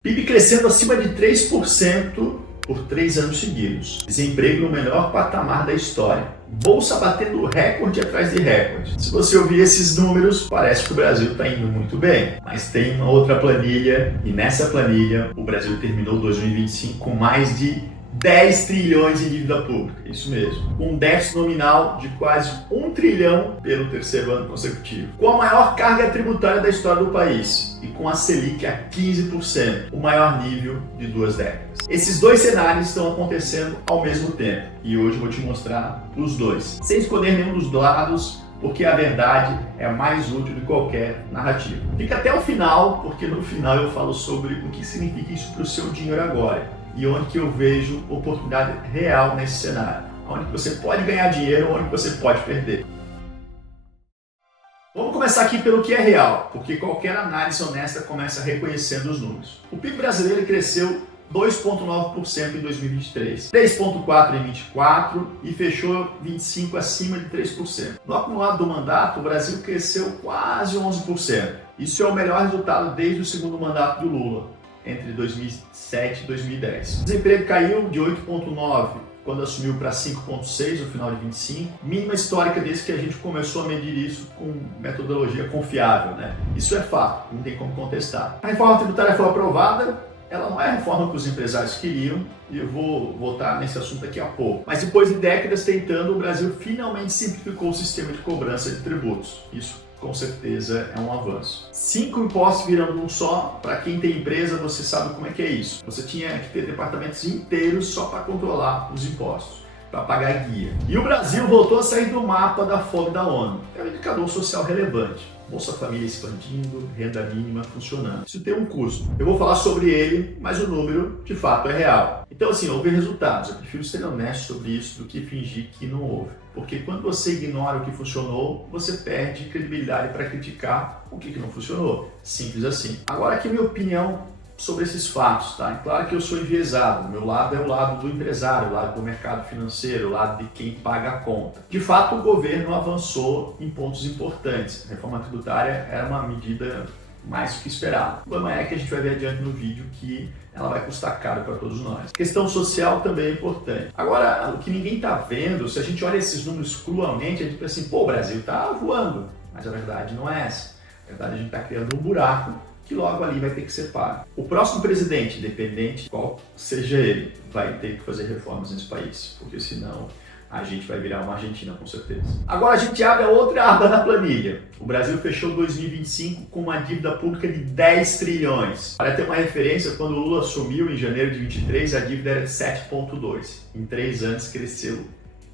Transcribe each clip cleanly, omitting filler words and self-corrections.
PIB crescendo acima de 3% por 3 anos seguidos. Desemprego no melhor patamar da história. Bolsa batendo recorde atrás de recorde. Se você ouvir esses números, parece que o Brasil está indo muito bem. Mas tem uma outra planilha, e nessa planilha o Brasil terminou 2025 com mais de 10 trilhões em dívida pública, isso mesmo, com um déficit nominal de quase 1 trilhão pelo terceiro ano consecutivo, com a maior carga tributária da história do país e com a Selic a 15%, o maior nível de 2 décadas. Esses dois cenários estão acontecendo ao mesmo tempo e hoje eu vou te mostrar os dois, sem escolher nenhum dos lados, porque a verdade é mais útil de qualquer narrativa. Fica até o final, porque no final eu falo sobre o que significa isso para o seu dinheiro agora. E onde que eu vejo oportunidade real nesse cenário. Onde que você pode ganhar dinheiro, onde que você pode perder. Vamos começar aqui pelo que é real, porque qualquer análise honesta começa reconhecendo os números. O PIB brasileiro cresceu 2,9% em 2023, 3,4% em 2024 e fechou 25% acima de 3%. No acumulado do mandato, o Brasil cresceu quase 11%. Isso é o melhor resultado desde o segundo mandato do Lula, entre 2007 e 2010. O desemprego caiu de 8,9% quando assumiu para 5,6% no final de 25%, mínima histórica desde que a gente começou a medir isso com metodologia confiável, né? Isso é fato, não tem como contestar. A reforma tributária foi aprovada, ela não é a reforma que os empresários queriam, e eu vou voltar nesse assunto daqui a pouco. Mas depois de décadas tentando, o Brasil finalmente simplificou o sistema de cobrança de tributos. Isso com certeza é um avanço. 5 impostos virando um só, para quem tem empresa você sabe como é que é isso. Você tinha que ter departamentos inteiros só para controlar os impostos, para pagar guia. E o Brasil voltou a sair do mapa da fome da ONU. É um indicador social relevante. Bolsa Família expandindo, renda mínima funcionando. Isso tem um custo. Eu vou falar sobre ele, mas o número de fato é real. Então assim, houve resultados. Eu prefiro ser honesto sobre isso do que fingir que não houve. Porque quando você ignora o que funcionou, você perde credibilidade para criticar o que não funcionou. Simples assim. Agora aqui minha opinião sobre esses fatos, tá? É claro que eu sou enviesado. O meu lado é o lado do empresário, o lado do mercado financeiro, o lado de quem paga a conta. De fato, o governo avançou em pontos importantes. A reforma tributária era uma medida mais do que esperada. O problema é que a gente vai ver adiante no vídeo que ela vai custar caro para todos nós. A questão social também é importante. Agora, o que ninguém está vendo, se a gente olha esses números cruelmente, a gente pensa assim, pô, o Brasil está voando. Mas a verdade não é essa. Na verdade, a gente está criando um buraco que logo ali vai ter que ser pago. O próximo presidente, independente de qual seja ele, vai ter que fazer reformas nesse país, porque senão a gente vai virar uma Argentina com certeza. Agora a gente abre a outra aba da planilha. O Brasil fechou 2025 com uma dívida pública de 10 trilhões. Para ter uma referência, quando o Lula assumiu em janeiro de 23, a dívida era de 7,2. Em 3 anos cresceu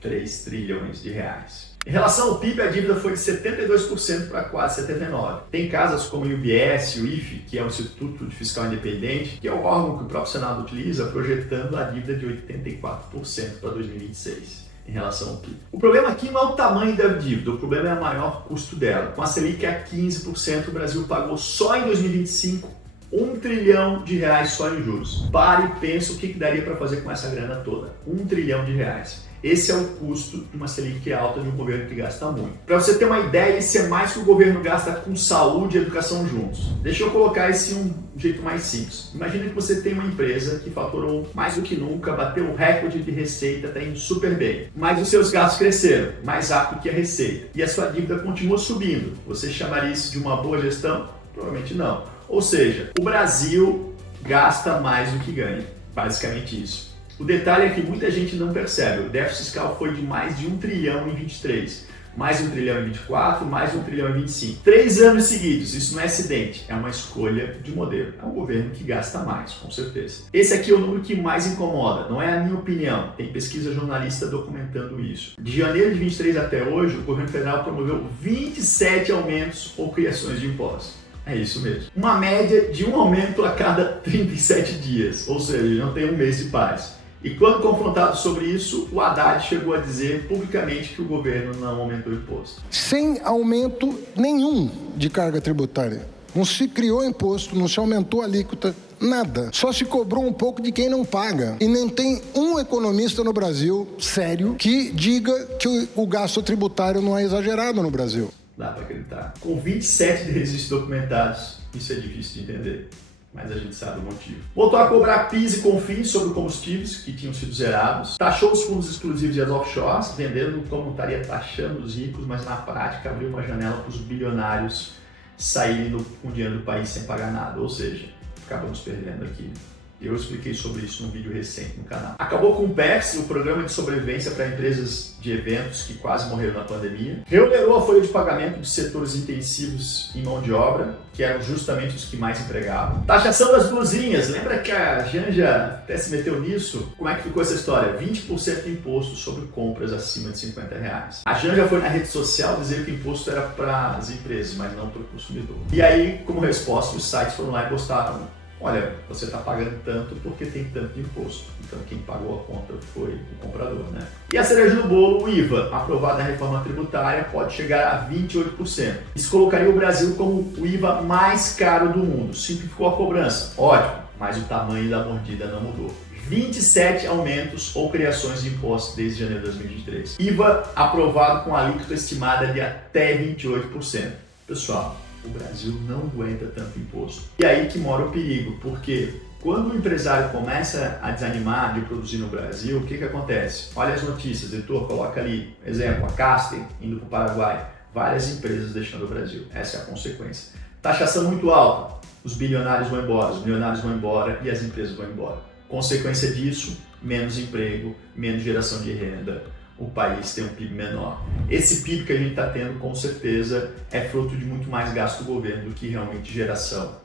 3 trilhões de reais. Em relação ao PIB, a dívida foi de 72% para quase 79%. Tem casas como o UBS, o IFE, que é o Instituto de Fiscal Independente, que é o órgão que o próprio Senado utiliza, projetando a dívida de 84% para 2026. Em relação ao PIB. O problema aqui não é o tamanho da dívida, o problema é o maior custo dela. Com a Selic a 15%, o Brasil pagou só em 2025 1 trilhão de reais só em juros. Pare e pense o que daria para fazer com essa grana toda. 1 trilhão de reais. Esse é o custo de uma Selic alta de um governo que gasta muito. Para você ter uma ideia, isso é mais que o governo gasta com saúde e educação juntos. Deixa eu colocar esse um jeito mais simples. Imagina que você tem uma empresa que faturou mais do que nunca, bateu um recorde de receita, está indo super bem. Mas os seus gastos cresceram mais rápido que a receita. E a sua dívida continua subindo. Você chamaria isso de uma boa gestão? Provavelmente não. Ou seja, o Brasil gasta mais do que ganha. Basicamente isso. O detalhe é que muita gente não percebe. O déficit fiscal foi de mais de 1 trilhão em 23, mais 1 trilhão em 24, mais 1 trilhão em 25. 3 anos seguidos, isso não é acidente, é uma escolha de modelo. É um governo que gasta mais, com certeza. Esse aqui é o número que mais incomoda, não é a minha opinião. Tem pesquisa jornalista documentando isso. De janeiro de 23 até hoje, o governo federal promoveu 27 aumentos ou criações de impostos. É isso mesmo. Uma média de um aumento a cada 37 dias, ou seja, não tem um mês de paz. E quando confrontado sobre isso, o Haddad chegou a dizer publicamente que o governo não aumentou o imposto. Sem aumento nenhum de carga tributária. Não se criou imposto, não se aumentou a alíquota, nada. Só se cobrou um pouco de quem não paga. E nem tem um economista no Brasil, sério, que diga que o gasto tributário não é exagerado no Brasil. Dá para acreditar. Com 27 registros documentados, isso é difícil de entender. mas a gente sabe o motivo. Voltou a cobrar PIS e COFINS sobre combustíveis que tinham sido zerados, taxou os fundos exclusivos e as offshores, vendendo como estaria taxando os ricos, mas na prática abriu uma janela para os bilionários saírem com o dinheiro do país sem pagar nada, ou seja, acabamos perdendo aqui. Eu expliquei sobre isso num vídeo recente no canal. Acabou com o PERS, o Programa de Sobrevivência para Empresas de Eventos que quase morreram na pandemia. Reonerou a folha de pagamento de setores intensivos em mão de obra, que eram justamente os que mais empregavam. Taxação das blusinhas. Lembra que a Janja até se meteu nisso? Como é que ficou essa história? 20% de imposto sobre compras acima de R$50. A Janja foi na rede social dizer que o imposto era para as empresas, mas não para o consumidor. E aí, como resposta, os sites foram lá e postaram: olha, você está pagando tanto porque tem tanto de imposto. Então quem pagou a conta foi o comprador, né? E a cereja do bolo, o IVA, aprovado na reforma tributária, pode chegar a 28%. Isso colocaria o Brasil como o IVA mais caro do mundo. Simplificou a cobrança, ótimo, mas o tamanho da mordida não mudou. 27 aumentos ou criações de impostos desde janeiro de 2023. IVA aprovado com alíquota estimada de até 28%. Pessoal, o Brasil não aguenta tanto imposto. E aí que mora o perigo, porque quando o empresário começa a desanimar de produzir no Brasil, o que acontece? Olha as notícias, editor, coloca ali, exemplo, a Castem indo para o Paraguai, várias empresas deixando o Brasil. Essa é a consequência. Taxação muito alta, os bilionários vão embora, os milionários vão embora e as empresas vão embora. Consequência disso, menos emprego, menos geração de renda, o país tem um PIB menor. Esse PIB que a gente está tendo, com certeza, é fruto de muito mais gasto do governo do que realmente geração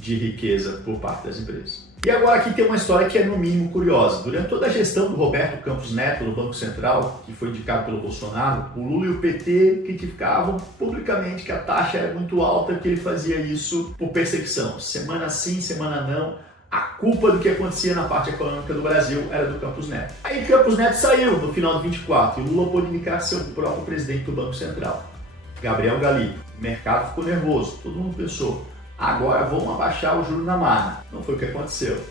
de riqueza por parte das empresas. E agora aqui tem uma história que é no mínimo curiosa. Durante toda a gestão do Roberto Campos Neto no Banco Central, que foi indicado pelo Bolsonaro, o Lula e o PT criticavam publicamente que a taxa era muito alta, que ele fazia isso por perseguição. Semana sim, semana não. A culpa do que acontecia na parte econômica do Brasil era do Campos Neto. Aí Campos Neto saiu no final de 24 e Lula pôde indicar seu próprio presidente do Banco Central, Gabriel Galli. O mercado ficou nervoso, todo mundo pensou, agora vamos abaixar o juro na marra. Não foi o que aconteceu.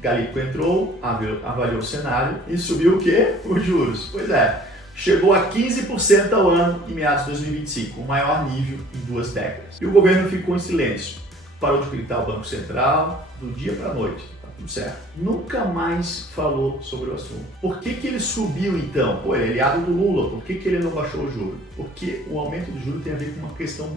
Gallico entrou, avaliou o cenário e subiu o quê? Os juros. Pois é, chegou a 15% ao ano em meados de 2025, o maior nível em 2 décadas. E o governo ficou em silêncio. Parou de gritar o Banco Central do dia para a noite, tá tudo certo. Nunca mais falou sobre o assunto. Por que ele subiu então? Pô, ele é aliado do Lula, por que ele não baixou o juro? Porque o aumento do juro tem a ver com uma questão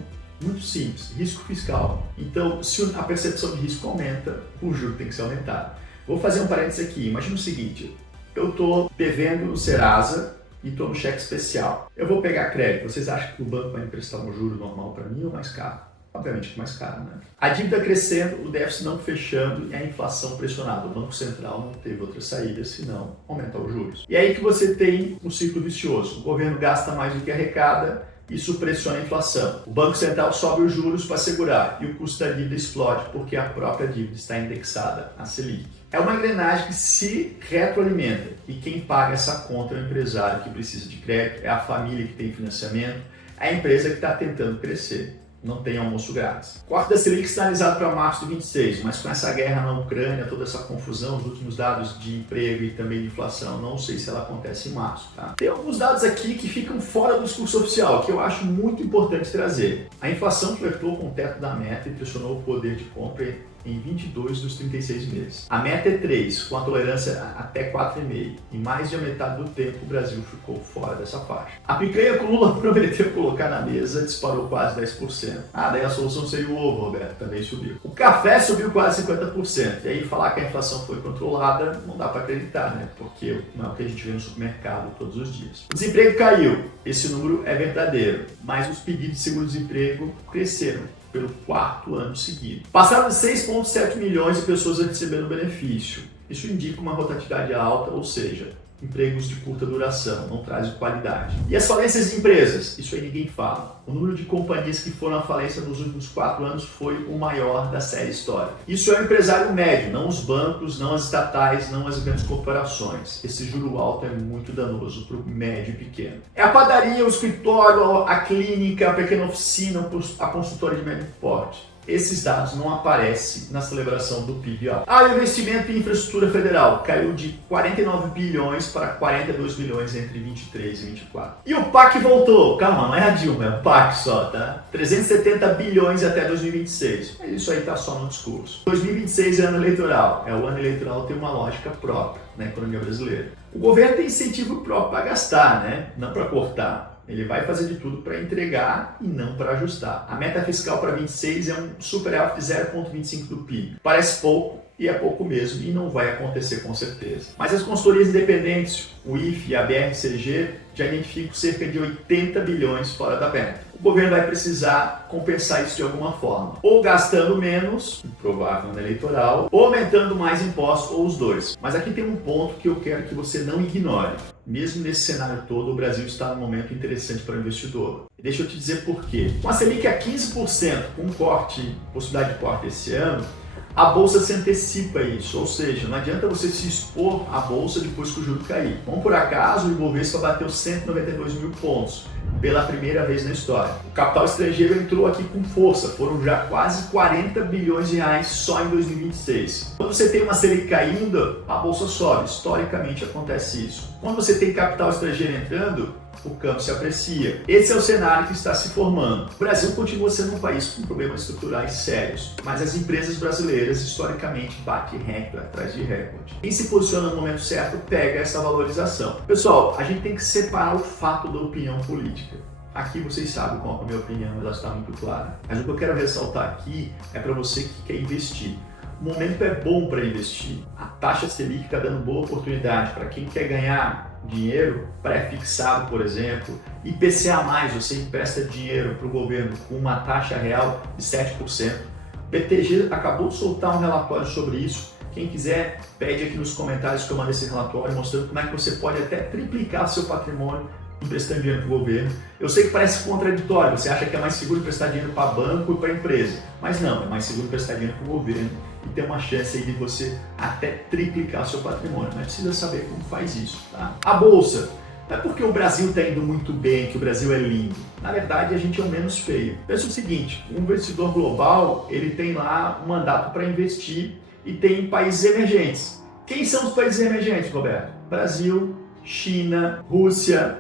muito simples, risco fiscal. Então, se a percepção de risco aumenta, o juro tem que ser aumentado. Vou fazer um parênteses aqui, imagina o seguinte, eu estou devendo no Serasa e estou no cheque especial. Eu vou pegar crédito, vocês acham que o banco vai emprestar um juro normal para mim ou mais caro? Obviamente mais caro, né? A dívida crescendo, o déficit não fechando e a inflação pressionada. O Banco Central não teve outra saída senão aumentar os juros. E aí que você tem um ciclo vicioso. O governo gasta mais do que arrecada, isso pressiona a inflação. O Banco Central sobe os juros para segurar e o custo da dívida explode porque a própria dívida está indexada à Selic. É uma engrenagem que se retroalimenta e quem paga essa conta é o empresário que precisa de crédito, é a família que tem financiamento, é a empresa que está tentando crescer. Não tem almoço grátis. Corte da Selic sinalizado para março de 26, mas com essa guerra na Ucrânia, toda essa confusão, os últimos dados de emprego e também de inflação, não sei se ela acontece em março. Tá? Tem alguns dados aqui que ficam fora do discurso oficial, que eu acho muito importante trazer. A inflação flertou com o teto da meta e pressionou o poder de compra em 22 dos 36 meses. A meta é 3, com a tolerância até 4,5. E mais de a metade do tempo o Brasil ficou fora dessa faixa. A picanha que o Lula prometeu colocar na mesa disparou quase 10%. Daí a solução seria o ovo, Roberto, também subiu. O café subiu quase 50%. E aí falar que a inflação foi controlada, não dá para acreditar, né? Porque não é o que a gente vê no supermercado todos os dias. O desemprego caiu. Esse número é verdadeiro. Mas os pedidos de seguro-desemprego cresceram pelo 4º ano seguido. Passaram de 6,7 milhões de pessoas a receber o benefício. Isso indica uma rotatividade alta, ou seja, empregos de curta duração, não trazem qualidade. E as falências de empresas? Isso aí ninguém fala. O número de companhias que foram à falência nos últimos 4 anos foi o maior da série histórica. Isso é o empresário médio, não os bancos, não as estatais, não as grandes corporações. Esse juro alto é muito danoso para o médio e pequeno. É a padaria, o escritório, a clínica, a pequena oficina, a consultoria de médio porte. esses dados não aparecem na celebração do PIB alto. O investimento em infraestrutura federal caiu de 49 bilhões para 42 bilhões entre 23 e 24. E o PAC voltou. Calma, não é a Dilma, é o PAC só, tá? 370 bilhões até 2026. Mas isso aí tá só no discurso. 2026 é ano eleitoral. O ano eleitoral tem uma lógica própria na economia brasileira. O governo tem incentivo próprio para gastar, né? Não para cortar. Ele vai fazer de tudo para entregar e não para ajustar. A meta fiscal para 26 é um superávit de 0,25 do PIB. Parece pouco, e é pouco mesmo, e não vai acontecer com certeza. Mas as consultorias independentes, o IFE e a BRCG, já identificam cerca de 80 bilhões fora da meta. O governo vai precisar compensar isso de alguma forma, ou gastando menos, provável no eleitoral, ou aumentando mais impostos, ou os dois. Mas aqui tem um ponto que eu quero que você não ignore. Mesmo nesse cenário todo, o Brasil está num momento interessante para o investidor. E deixa eu te dizer por quê. Com a Selic a 15%, com possibilidade de corte esse ano, a Bolsa se antecipa isso, ou seja, não adianta você se expor à Bolsa depois que o juro cair. Como por acaso, o Ibovespa bateu 192 mil pontos, pela primeira vez na história. O capital estrangeiro entrou aqui com força, foram já quase 40 bilhões de reais só em 2026. Quando você tem uma Selic caindo, a Bolsa sobe, historicamente acontece isso. Quando você tem capital estrangeiro entrando, o câmbio se aprecia. Esse é o cenário que está se formando. O Brasil continua sendo um país com problemas estruturais sérios, mas as empresas brasileiras historicamente batem recorde atrás de recorde. Quem se posiciona no momento certo pega essa valorização. Pessoal, a gente tem que separar o fato da opinião política. Aqui vocês sabem qual é a minha opinião, ela está muito clara. Mas o que eu quero ressaltar aqui é para você que quer investir. O momento é bom para investir. A taxa Selic está dando boa oportunidade para quem quer ganhar dinheiro pré-fixado, por exemplo, IPCA+, você empresta dinheiro para o governo com uma taxa real de 7%. O BTG acabou de soltar um relatório sobre isso. Quem quiser, pede aqui nos comentários que eu mandei esse relatório mostrando como é que você pode até triplicar seu patrimônio emprestando dinheiro para o governo. Eu sei que parece contraditório, você acha que é mais seguro emprestar dinheiro para banco e para empresa, mas não, é mais seguro emprestar dinheiro para o governo e ter uma chance aí de você até triplicar seu patrimônio, mas precisa saber como faz isso, tá? A Bolsa, não é porque o Brasil está indo muito bem, que o Brasil é lindo. Na verdade, a gente é o menos feio. Pensa o seguinte, um investidor global, ele tem lá um mandato para investir e tem países emergentes. Quem são os países emergentes, Roberto? Brasil, China, Rússia,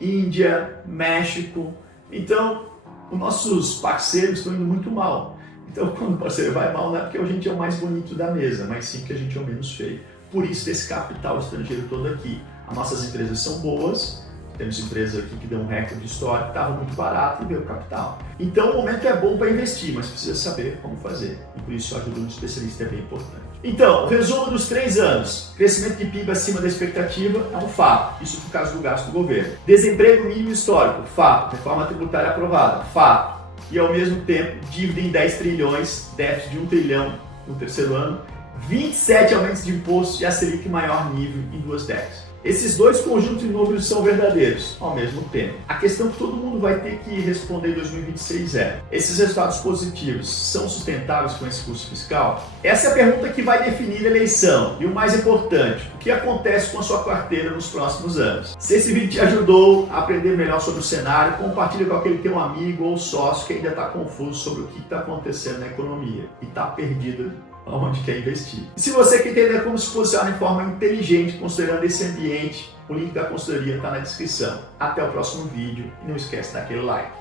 Índia, México. Então, os nossos parceiros estão indo muito mal. Então, quando o parceiro vai mal, não é porque a gente é o mais bonito da mesa, mas sim porque a gente é o menos feio. Por isso, desse capital estrangeiro todo aqui. As nossas empresas são boas, temos empresas aqui que dão um recorde histórico, estava muito barato e veio o capital. Então, o momento é bom para investir, mas precisa saber como fazer. E por isso, a ajuda de um especialista é bem importante. Então, resumo dos 3 anos. Crescimento de PIB acima da expectativa é um fato. Isso por causa do gasto do governo. Desemprego mínimo histórico, fato. Reforma tributária aprovada, fato. E ao mesmo tempo, dívida em 10 trilhões, déficit de 1 trilhão no terceiro ano, 27 aumentos de impostos e a Selic maior nível em 2 décadas. Esses dois conjuntos de números são verdadeiros ao mesmo tempo. A questão que todo mundo vai ter que responder em 2026 é: esses resultados positivos são sustentáveis com esse custo fiscal? Essa é a pergunta que vai definir a eleição. E o mais importante, o que acontece com a sua carteira nos próximos anos? Se esse vídeo te ajudou a aprender melhor sobre o cenário, compartilha com aquele teu amigo ou sócio que ainda está confuso sobre o que está acontecendo na economia e está perdido onde quer investir. E se você quer entender como se posicionar de forma inteligente considerando esse ambiente, o link da consultoria está na descrição. Até o próximo vídeo e não esquece daquele like.